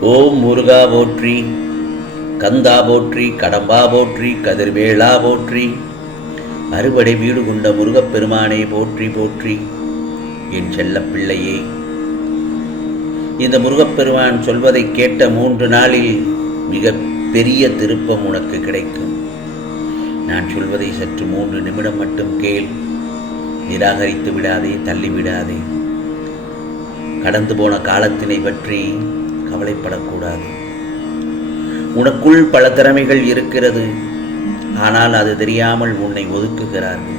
ஓம் முருகா போற்றி கந்தா போற்றி கடம்பா போற்றி கதிர்வேளா போற்றி அறுபடை வீடு கொண்ட முருகப்பெருமானை போற்றி போற்றி என் செல்ல பிள்ளையே. இந்த முருகப்பெருமான் சொல்வதை கேட்ட மூன்று நாளில் மிக பெரிய திருப்பம் உனக்கு கிடைக்கும். நான் சொல்வதை சற்று மூன்று நிமிடம் மட்டும் கேள். நிராகரித்து விடாதே தள்ளி விடாதே கடந்து போன காலத்தினை பற்றி கவலைப்படக்கூடாது. உனக்குள் பல திறமைகள் இருக்கிறது. ஆனால் அது தெரியாமல் உன்னை ஒதுக்குகிறார்கள்.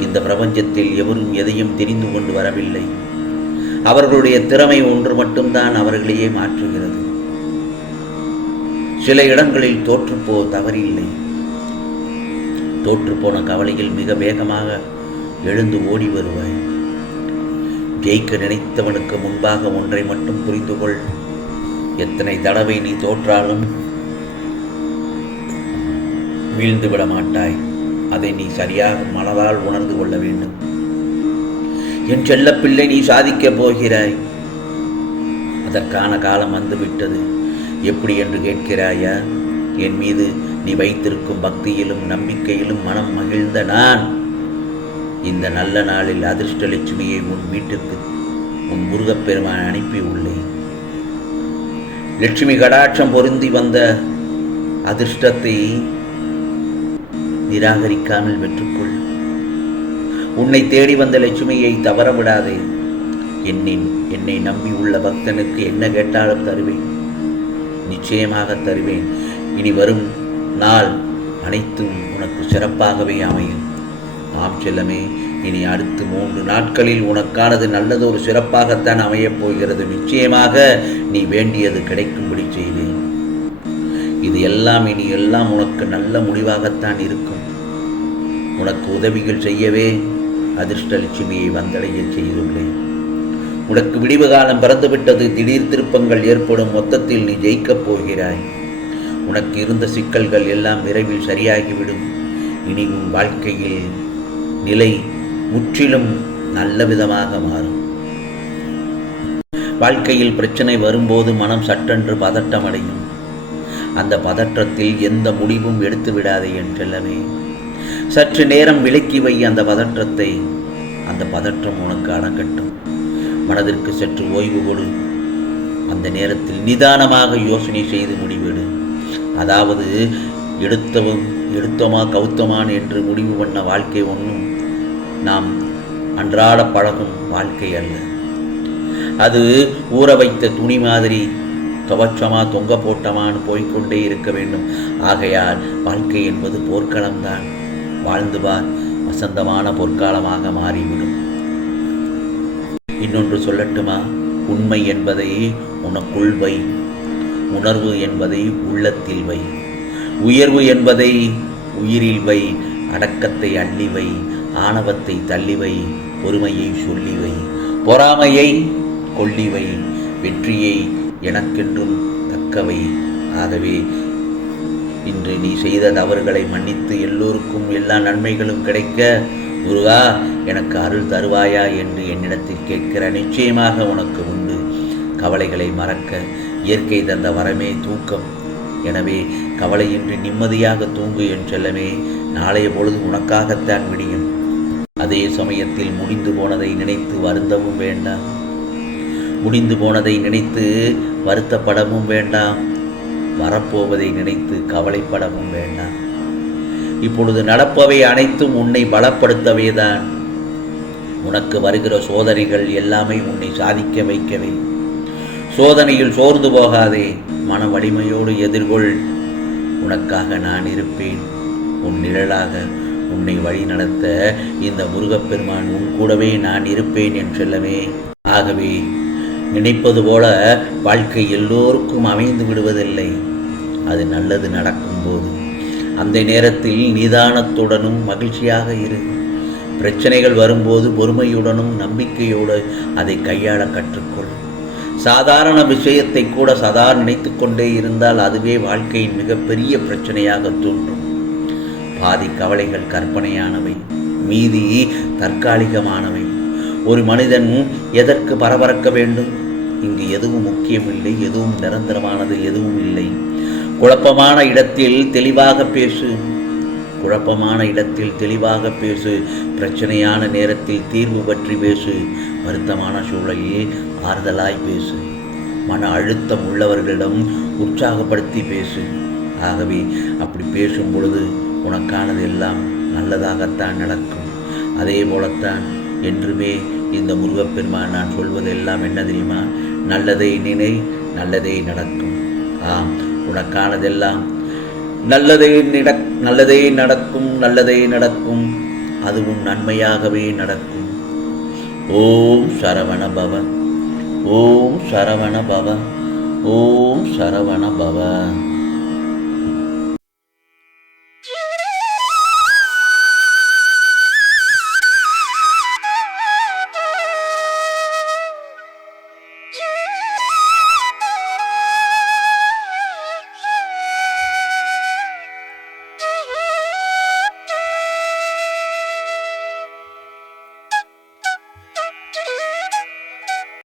இந்த பிரபஞ்சத்தில் எவரும் எதையும் தெரிந்து கொண்டு வரவில்லை. அவர்களுடைய திறமை ஒன்று மட்டும்தான் அவர்களையே மாற்றுகிறது. சில இடங்களில் தோற்றுப்போ தவறில்லை. தோற்றுப்போன கவலையில் மிக வேகமாக எழுந்து ஓடி வருவாய். ஜெயிக்க நினைத்தவனுக்கு முன்பாக ஒன்றை மட்டும் புரிந்து கொள் எத்தனை தடவை நீ தோற்றாலும் வீழ்ந்து விட மாட்டாய். அதை நீ சரியாக மனதால் உணர்ந்து கொள்ள வேண்டும். என் செல்லப்பிள்ளை நீ சாதிக்கப் போகிறாய். அதற்கான காலம் வந்துவிட்டது. எப்படி என்று கேட்கிறாயா? என் மீது நீ வைத்திருக்கும் பக்தியிலும் நம்பிக்கையிலும் மனம் மகிழ்ந்த நான் இந்த நல்ல நாளில் அதிர்ஷ்டலட்சுமியை உன் வீட்டிற்கு உன் முருகப்பெருமான் அனுப்பி உள்ளேன். லட்சுமி கடாட்சம் பொருந்தி வந்த அதிர்ஷ்டத்தை நிராகரிக்காமல் பெற்றுக்கொள். உன்னை தேடி வந்த லட்சுமியை தவற விடாதே. என்னின் என்னை நம்பி உள்ள பக்தனுக்கு என்ன கேட்டாலும் தருவேன். நிச்சயமாக தருவேன். இனி வரும் நாள் அனைத்தும் உனக்கு சிறப்பாகவே அமையும். ஆம் செல்லமே இனி அடுத்து மூன்று நாட்களில் உனக்கானது நல்லதொரு சிறப்பாகத்தான் அமையப் போகிறது. நிச்சயமாக நீ வேண்டியது கிடைக்கும்படி செய்வேன். இது எல்லாம் இனி எல்லாம் உனக்கு நல்ல முடிவாகத்தான் இருக்கும். உனக்கு உதவிகள் செய்யவே அதிர்ஷ்டலட்சுமியை வந்தடைய செய்துள்ளேன். உனக்கு விடிவு காலம் பிறந்துவிட்டது திடீர் திருப்பங்கள் ஏற்படும் மொத்தத்தில் நீ ஜெயிக்கப் போகிறாய். உனக்கு இருந்த சிக்கல்கள் எல்லாம் விரைவில் சரியாகிவிடும். இனி உன் வாழ்க்கையில் நிலை முற்றிலும் நல்ல விதமாக மாறும். வாழ்க்கையில் பிரச்சனை வரும்போது மனம் சட்டென்று பதட்டமடையும் அந்த பதற்றத்தில் எந்த முடிவும் எடுத்து விடாதே என் செல்லவே சற்று நேரம் விலக்கி வை அந்த பதற்றத்தை. அந்த பதற்றம் உனக்கு அடங்கட்டும். மனதிற்கு சற்று ஓய்வு கொடு. அந்த நேரத்தில் நிதானமாக யோசனை செய்து முடிவெடு. அதாவது எடுத்தவும் எடுத்தோமா கவுத்தமான் என்று முடிவு பண்ண வாழ்க்கை ஒன்றும் நாம் அன்றாட பழகும் வாழ்க்கை அல்ல. அது ஊற வைத்த துணி மாதிரி துவச்சமா தொங்க போட்டமான்னு போய்க்கொண்டே இருக்க வேண்டும். ஆகையால் வாழ்க்கை என்பது போர்க்களம்தான். வாழ்ந்து பார் வசந்தமான பொற்காலமாக மாறிவிடும். இன்னொன்று சொல்லட்டுமா? உண்மை என்பதை உனக்குள் வை. உணர்வு என்பதை உள்ளத்தில் வை. உயர்வு என்பதை உயிரில் வை. அடக்கத்தை அள்ளி வை. ஆணவத்தை தள்ளிவை பொறுமையை சொல்லி வை பொறாமையை கொள்ளிவை வெற்றியை எனக்கென்றும் தக்கவை. ஆகவே இன்று நீ செய்த தவறுகளை மன்னித்து எல்லோருக்கும் எல்லா நன்மைகளும் கிடைக்க குருவா எனக்கு அருள் தருவாயா என்று என்னிடத்தில் கேட்கிற நிச்சயமாக உனக்கு உண்டு. கவலைகளை மறக்க இயற்கை தந்த வரமே தூக்கம். எனவே கவலையின்றி நிம்மதியாக தூங்கு என் செல்லமே நாளைய பொழுது உனக்காகத்தான் விடியும். அதே சமயத்தில் முடிந்து போனதை நினைத்து வருந்தவும் வேண்டாம். முடிந்து போனதை நினைத்து வருத்தப்படவும் வேண்டாம். வரப்போவதை நினைத்து கவலைப்படவும் வேண்டாம். இப்பொழுது நடப்பவை அனைத்தும் உன்னை பலப்படுத்தவேதான். உனக்கு வருகிற சோதனைகள் எல்லாமே உன்னை சாதிக்க வைக்கவே. சோதனையில் சோர்ந்து போகாதே. மன வலிமையோடு எதிர்கொள். உனக்காக நான் இருப்பேன். உன் நிழலாக. உன்னை வழி நடத்த இந்த முருகப்பெருமான் உன் கூடவே நான் இருப்பேன் என் செல்லவே. ஆகவே நினைப்பது போல வாழ்க்கை எல்லோருக்கும் அமைந்து விடுவதில்லை. அது நல்லது நடக்கும்போது அந்த நேரத்தில் நிதானத்துடனும் மகிழ்ச்சியாக இரு. பிரச்சனைகள் வரும்போது பொறுமையுடனும் நம்பிக்கையோடு அதை கையாள கற்றுக்கொள். சாதாரண விஷயத்தை கூட சதா நினைத்து கொண்டே இருந்தால் அதுவே வாழ்க்கையின் மிகப்பெரிய பிரச்சனையாக தோன்றும். பாதி கவலைகள் கற்பனையானவை மீதி தற்காலிகமானவை. ஒரு மனிதன் எதற்கு பரபரக்க வேண்டும்? இங்கு எதுவும் முக்கியமில்லை எதுவும் நிரந்தரமானது எதுவும் இல்லை. குழப்பமான இடத்தில் தெளிவாக பேசு. குழப்பமான இடத்தில் தெளிவாக பேசு. பிரச்சனையான நேரத்தில் தீர்வு பற்றி பேசு. வருத்தமான சூழலில் ஆறுதலாய் பேசு. மன அழுத்தம் உள்ளவர்களிடம் உற்சாகப்படுத்தி பேசு. ஆகவே அப்படி பேசும் பொழுது உனக்கானது எல்லாம் நல்லதாகத்தான் நடக்கும். அதே போலத்தான் என்றுமே இந்த முருகப்பெருமான் நான் சொல்வதெல்லாம் என்ன தெரியுமா? நல்லதை நினை நல்லதே நடக்கும். ஆம் உனக்கானதெல்லாம் நல்லதே நிட நல்லதே நடக்கும் நல்லதே நடக்கும். அதுவும் நன்மையாகவே நடக்கும். ஓம் சரவண பவ ஓம் சரவண பவ ஓம் சரவண பவ.